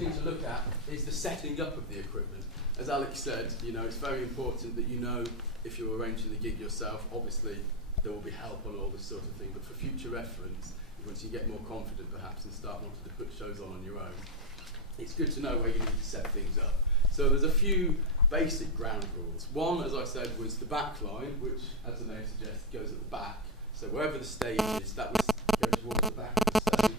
thing to look at is the setting up of the equipment. As Alex said, you know, it's very important that you know if you're arranging the gig yourself. Obviously, there will be help on all this sort of thing, but for future reference, once you get more confident perhaps and start wanting to put shows on your own, it's good to know where you need to set things up. So there's a few basic ground rules. One, as I said, was the back line, which, as the name suggests, goes at the back. So wherever the stage is, that would go towards the back of the stage.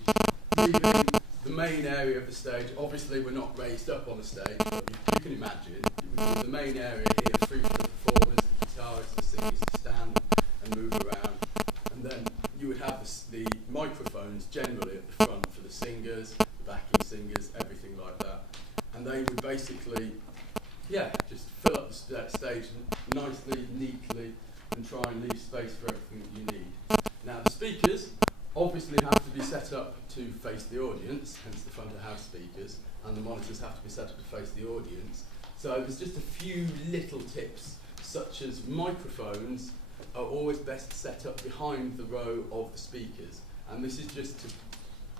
Leaving the main area of the stage, obviously we're not raised up on the stage, but you can imagine, the main area here, free for the performers, the guitarists, the singers to stand and move around. And then you would have the microphones generally at the front for the singers, the backing singers, everything like that. And they would basically, just fill up the stage nicely, neatly, and try and leave space for everything that you need. Now the speakers obviously have to be set up to face the audience, hence the front of house speakers, and the monitors have to be set up to face the audience. So there's just a few little tips, such as microphones are always best set up behind the row of the speakers, and this is just to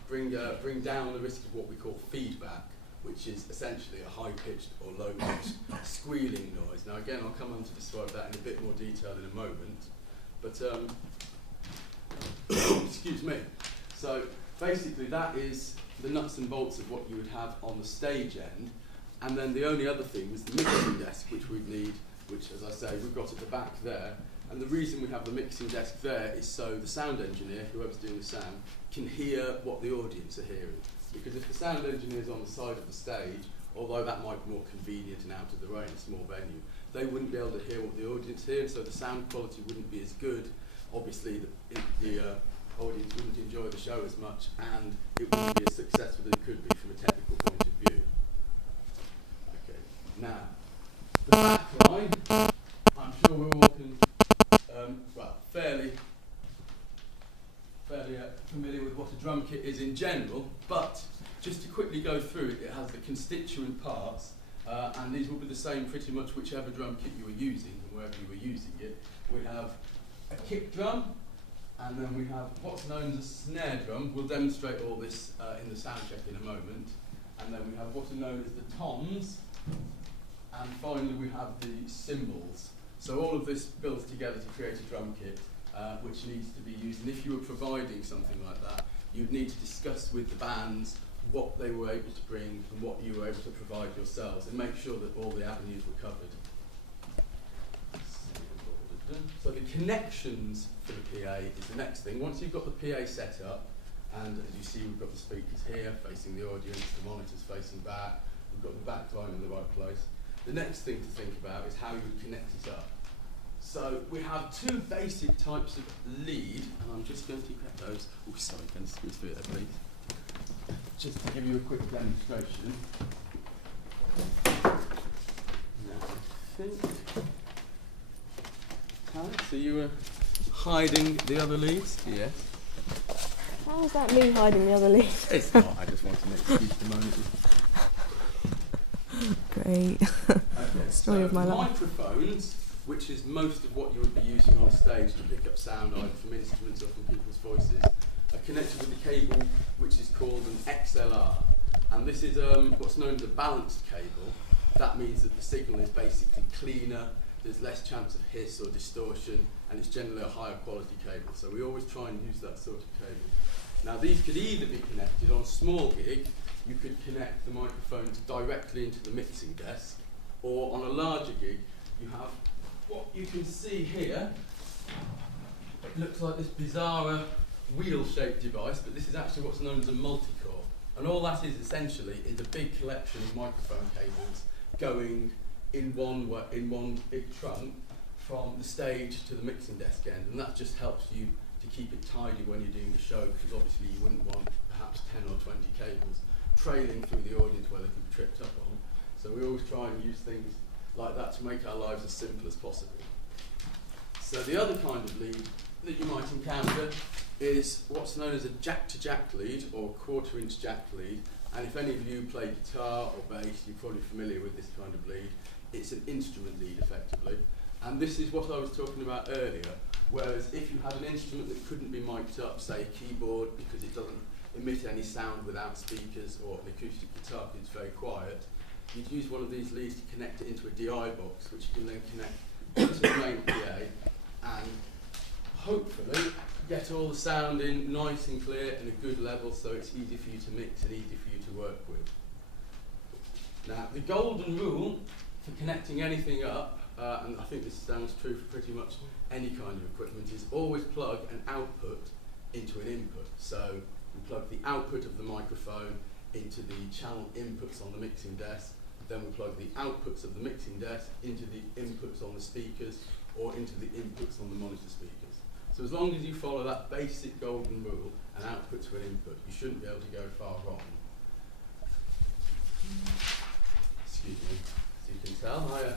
bring down the risk of what we call feedback, which is essentially a high-pitched or low-pitched squealing noise. Now again, I'll come on to describe that in a bit more detail in a moment, but excuse me. So basically that is the nuts and bolts of what you would have on the stage end, and then the only other thing is the mixing desk, which we'd need, which, as I say, we've got at the back there. And the reason we have the mixing desk there is so the sound engineer, whoever's doing the sound, can hear what the audience are hearing. Because if the sound engineer is on the side of the stage, although that might be more convenient and out of the way in a small venue, they wouldn't be able to hear what the audience hears, so the sound quality wouldn't be as good. Obviously, the audience wouldn't enjoy the show as much, and it wouldn't be as successful as it could be from a technical point of view. Okay, now, the back line, I'm sure we're all fairly familiar with what a drum kit is in general, but just to quickly go through it, it has the constituent parts, and these will be the same pretty much whichever drum kit you were using, and wherever you were using it. We have a kick drum, and then we have what's known as a snare drum. We'll demonstrate all this in the sound check in a moment. And then we have what are known as the toms, and finally we have the cymbals. So all of this builds together to create a drum kit, which needs to be used. And if you were providing something like that, you'd need to discuss with the bands what they were able to bring and what you were able to provide yourselves, and make sure that all the avenues were covered. So the connections for the PA is the next thing. Once you've got the PA set up, and as you see, we've got the speakers here facing the audience, the monitors facing back, we've got the back line in the right place. The next thing to think about is how you would connect it up. So we have two basic types of lead, and I'm just going to get those. Oh, sorry, can I squeeze through it, please? Just to give you a quick demonstration. Now, I think. So you were hiding the other leads? Yes. How is that me hiding the other leads? It's not, I just wanted an excuse to moan at you. Great. Okay, Story of my life. Microphones, which is most of what you would be using on stage to pick up sound either from instruments or from people's voices, are connected with a cable which is called an XLR. And this is what's known as a balanced cable. That means that the signal is basically cleaner, there's less chance of hiss or distortion, and it's generally a higher quality cable. So we always try and use that sort of cable. Now these could either be connected on a small gig, you could connect the microphones directly into the mixing desk, or on a larger gig, you have what you can see here. It looks like this bizarre wheel-shaped device, but this is actually what's known as a multi-core. And all that is essentially is a big collection of microphone cables going in one big trunk from the stage to the mixing desk end, and that just helps you to keep it tidy when you're doing the show, because obviously you wouldn't want perhaps 10 or 20 cables trailing through the audience where they could be tripped up on. So we always try and use things like that to make our lives as simple as possible. So the other kind of lead that you might encounter is what's known as a jack-to-jack lead, or quarter-inch jack lead. And if any of you play guitar or bass, you're probably familiar with this kind of lead. It's an instrument lead, effectively. And this is what I was talking about earlier, whereas if you had an instrument that couldn't be mic'd up, say a keyboard, because it doesn't emit any sound without speakers or an acoustic guitar because it's very quiet, you'd use one of these leads to connect it into a DI box, which you can then connect to the main PA and hopefully get all the sound in nice and clear and a good level so it's easy for you to mix and easy for you to work with. Now, the golden rule for connecting anything up, and I think this sounds true for pretty much any kind of equipment, is always plug an output into an input. So we plug the output of the microphone into the channel inputs on the mixing desk, then we plug the outputs of the mixing desk into the inputs on the speakers or into the inputs on the monitor speakers. So as long as you follow that basic golden rule, an output to an input, you shouldn't be able to go far wrong. Excuse me, as you can tell, I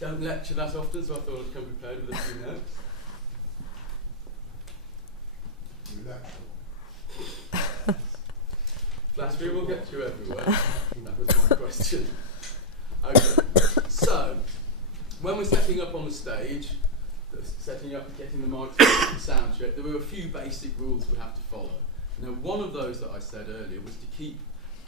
don't lecture that often, so I thought I'd come prepared with a few notes. Flattery will get you everywhere. That was my question. Okay, so when we're setting up on the stage, setting up, getting the microphone, sound check, there were a few basic rules we have to follow. Now, one of those that I said earlier was to keep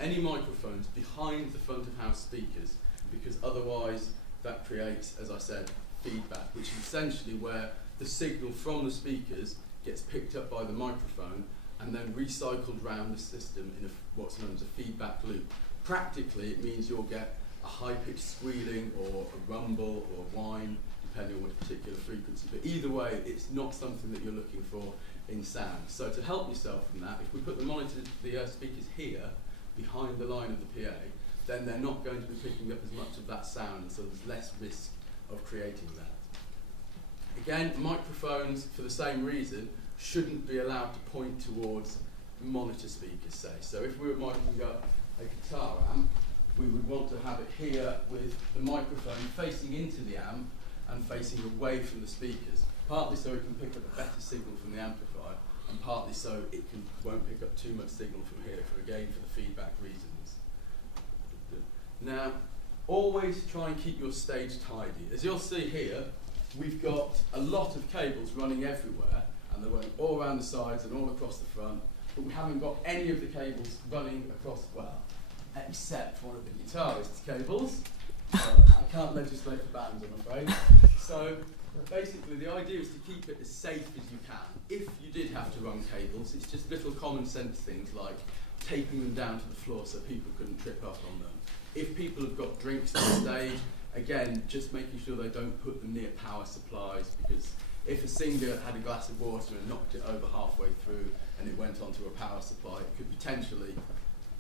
any microphones behind the front of house speakers, because otherwise that creates, as I said, feedback, which is essentially where the signal from the speakers gets picked up by the microphone and then recycled round the system in what's known as a feedback loop. Practically, it means you'll get a high-pitched squealing or a rumble or a whine, depending on what particular frequency. But either way, it's not something that you're looking for in sound. So to help yourself from that, if we put the speakers here, behind the line of the PA, then they're not going to be picking up as much of that sound, so there's less risk of creating that. Again, microphones, for the same reason, shouldn't be allowed to point towards monitor speakers, say. So if we were miking up a guitar amp, we would want to have it here with the microphone facing into the amp and facing away from the speakers, partly so it can pick up a better signal from the amplifier, and partly so it won't pick up too much signal from here, for the feedback reasons. Now, always try and keep your stage tidy. As you'll see here, we've got a lot of cables running everywhere, and they're running all around the sides and all across the front, but we haven't got any of the cables running across, well, except one of the guitarist's cables. I can't legislate for bands, I'm afraid. So basically the idea is to keep it as safe as you can. If you did have to run cables, it's just little common sense things like taping them down to the floor so people couldn't trip up on them. If people have got drinks on stage, again, just making sure they don't put them near power supplies, because if a singer had a glass of water and knocked it over halfway through and it went onto a power supply, it could potentially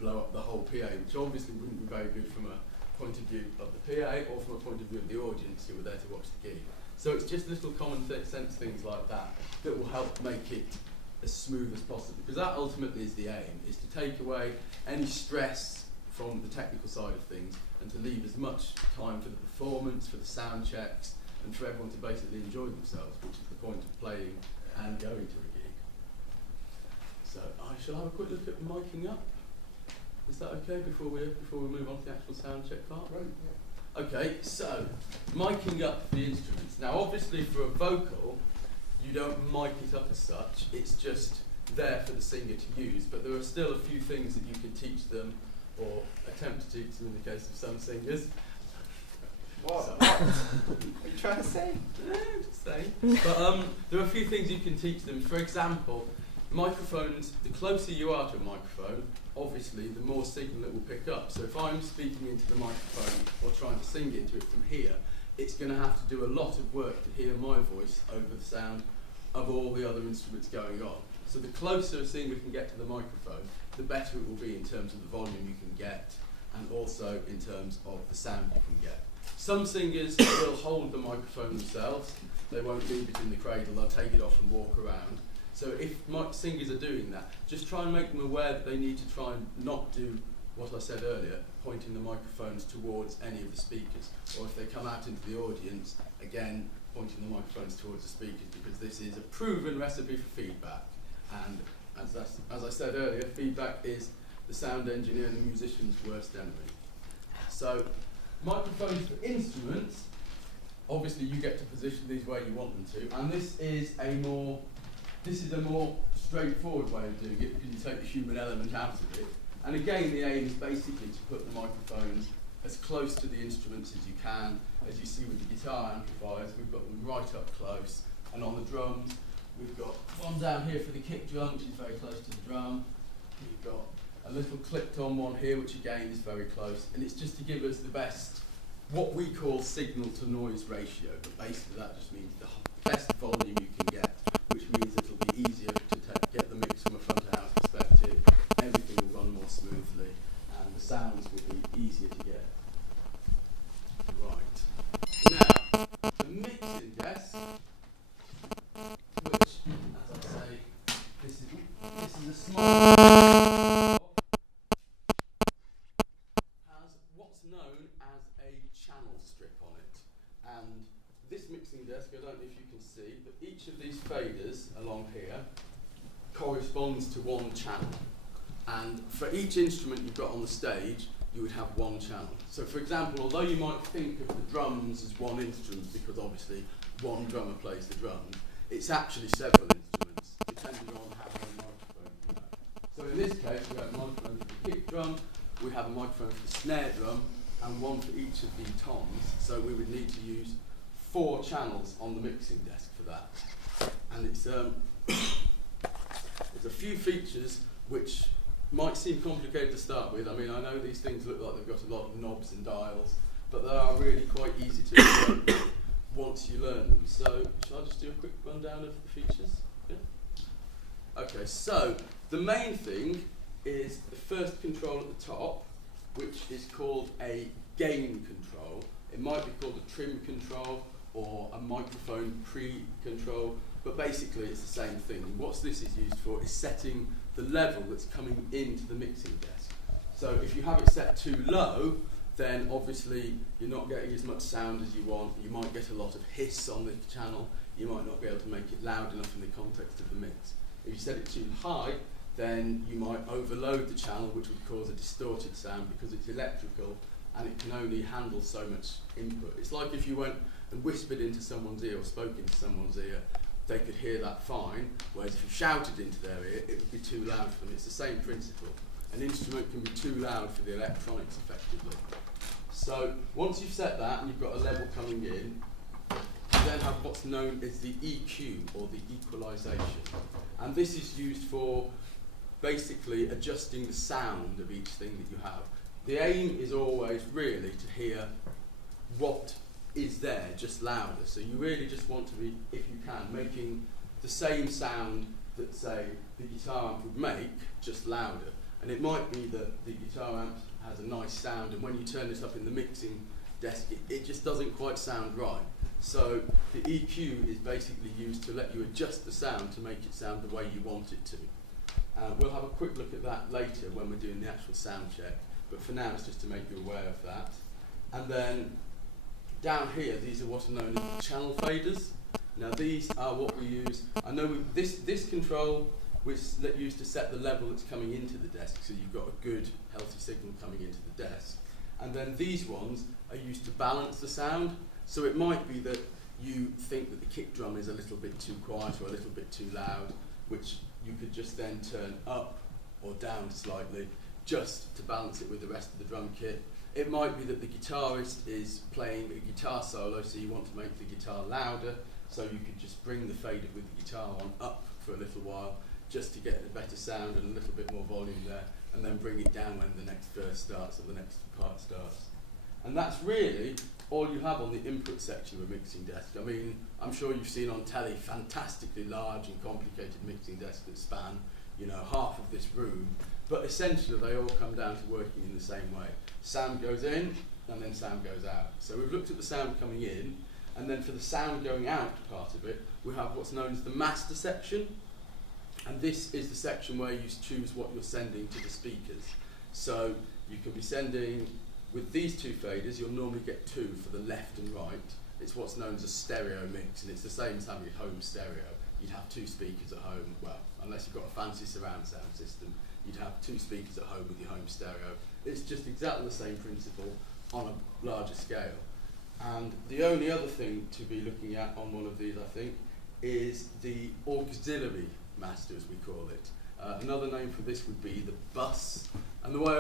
blow up the whole PA, which obviously wouldn't be very good from a point of view of the PA or from a point of view of the audience who were there to watch the gig. So it's just little common sense things like that that will help make it as smooth as possible, because that ultimately is the aim, is to take away any stress from the technical side of things and to leave as much time for the performance, for the sound checks, and for everyone to basically enjoy themselves, which is the point of playing and going to a gig. So I shall have a quick look at miking up. Is that okay before we move on to the actual sound check part? Right, yeah. Okay, so miking up the instruments. Now obviously for a vocal, you don't mic it up as such, it's just there for the singer to use, but there are still a few things that you can teach them or attempt to teach them in the case of some singers. What? So, What are you trying to say? Just saying. But there are a few things you can teach them. For example, microphones, the closer you are to a microphone, obviously the more signal it will pick up. So if I'm speaking into the microphone or trying to sing into it from here, it's going to have to do a lot of work to hear my voice over the sound of all the other instruments going on. So the closer a singer can get to the microphone, the better it will be in terms of the volume you can get and also in terms of the sound you can get. Some singers will hold the microphone themselves, they won't leave it in the cradle, they'll take it off and walk around. So if singers are doing that, just try and make them aware that they need to try and not do what I said earlier, pointing the microphones towards any of the speakers. Or if they come out into the audience, again, pointing the microphones towards the speakers, because this is a proven recipe for feedback. And as I said earlier, feedback is the sound engineer and the musician's worst enemy. So microphones for instruments, obviously you get to position these where you want them to, and this is a more this is a more straightforward way of doing it because you take the human element out of it. And again, the aim is basically to put the microphones as close to the instruments as you can. As you see with the guitar amplifiers, we've got them right up close. And on the drums, we've got one down here for the kick drum, which is very close to the drum. We've got a little clipped on one here, which again is very close. And it's just to give us the best, what we call signal to noise ratio. But basically that just means the best volume you can get, which means it'll be easier to get the mix from a front of house perspective. Everything will run more smoothly, and the sounds will be easier to get. Right. Now, the mixing desk, which, as I say, this is a small has what's known as a channel strip on it, and this mixing desk, I don't know if you can see, but each of these faders along here corresponds to one channel. And for each instrument you've got on the stage, you would have one channel. So for example, although you might think of the drums as one instrument, because obviously one drummer plays the drums, it's actually several instruments, depending on how many microphones you have. So in this case, we have a microphone for the kick drum, we have a microphone for the snare drum, and one for each of the toms. So we would need to use 4 channels on the mixing desk for that. And it's there's a few features which might seem complicated to start with. I mean, I know these things look like they've got a lot of knobs and dials, but they are really quite easy to learn once you learn them. So, shall I just do a quick rundown of the features? Yeah? Okay, so the main thing is the first control at the top, which is called a gain control. It might be called a trim control or a microphone pre-control, but basically it's the same thing. And what this is used for is setting the level that's coming into the mixing desk. So if you have it set too low, then obviously you're not getting as much sound as you want. You might get a lot of hiss on the channel. You might not be able to make it loud enough in the context of the mix. If you set it too high, then you might overload the channel, which would cause a distorted sound because it's electrical and it can only handle so much input. It's like if you went and whispered into someone's ear or spoke into someone's ear, they could hear that fine, whereas if you shouted into their ear, it would be too loud for them. It's the same principle. An instrument can be too loud for the electronics effectively. So once you've set that and you've got a level coming in, you then have what's known as the EQ, or the equalization. And this is used for basically adjusting the sound of each thing that you have. The aim is always really to hear what is there, just louder. So you really just want to be, if you can, making the same sound that, say, the guitar amp would make, just louder. And it might be that the guitar amp has a nice sound, and when you turn this up in the mixing desk, it just doesn't quite sound right. So the EQ is basically used to let you adjust the sound to make it sound the way you want it to. We'll have a quick look at that later when we're doing the actual sound check, but for now it's just to make you aware of that. And then down here, these are what are known as channel faders. Now these are what we use. I know this control was used to set the level that's coming into the desk, so you've got a good, healthy signal coming into the desk. And then these ones are used to balance the sound. So it might be that you think that the kick drum is a little bit too quiet or a little bit too loud, which you could just then turn up or down slightly just to balance it with the rest of the drum kit. It might be that the guitarist is playing a guitar solo, so you want to make the guitar louder, so you could just bring the fader with the guitar on up for a little while, just to get a better sound and a little bit more volume there, and then bring it down when the next verse starts or the next part starts. And that's really all you have on the input section of a mixing desk. I mean, I'm sure you've seen on telly fantastically large and complicated mixing desks that span, you know, half of this room, but essentially they all come down to working in the same way. Sound goes in, and then sound goes out. So we've looked at the sound coming in, and then for the sound going out part of it, we have what's known as the master section. And this is the section where you choose what you're sending to the speakers. So you can be sending, with these two faders, you'll normally get 2 for the left and right. It's what's known as a stereo mix, and it's the same as having a home stereo. You'd have 2 speakers at home, well, unless you've got a fancy surround sound system, you'd have 2 speakers at home with your home stereo. It's just exactly the same principle on a larger scale. And the only other thing to be looking at on one of these, I think, is the auxiliary master, as we call it. Another name for this would be the bus. And the way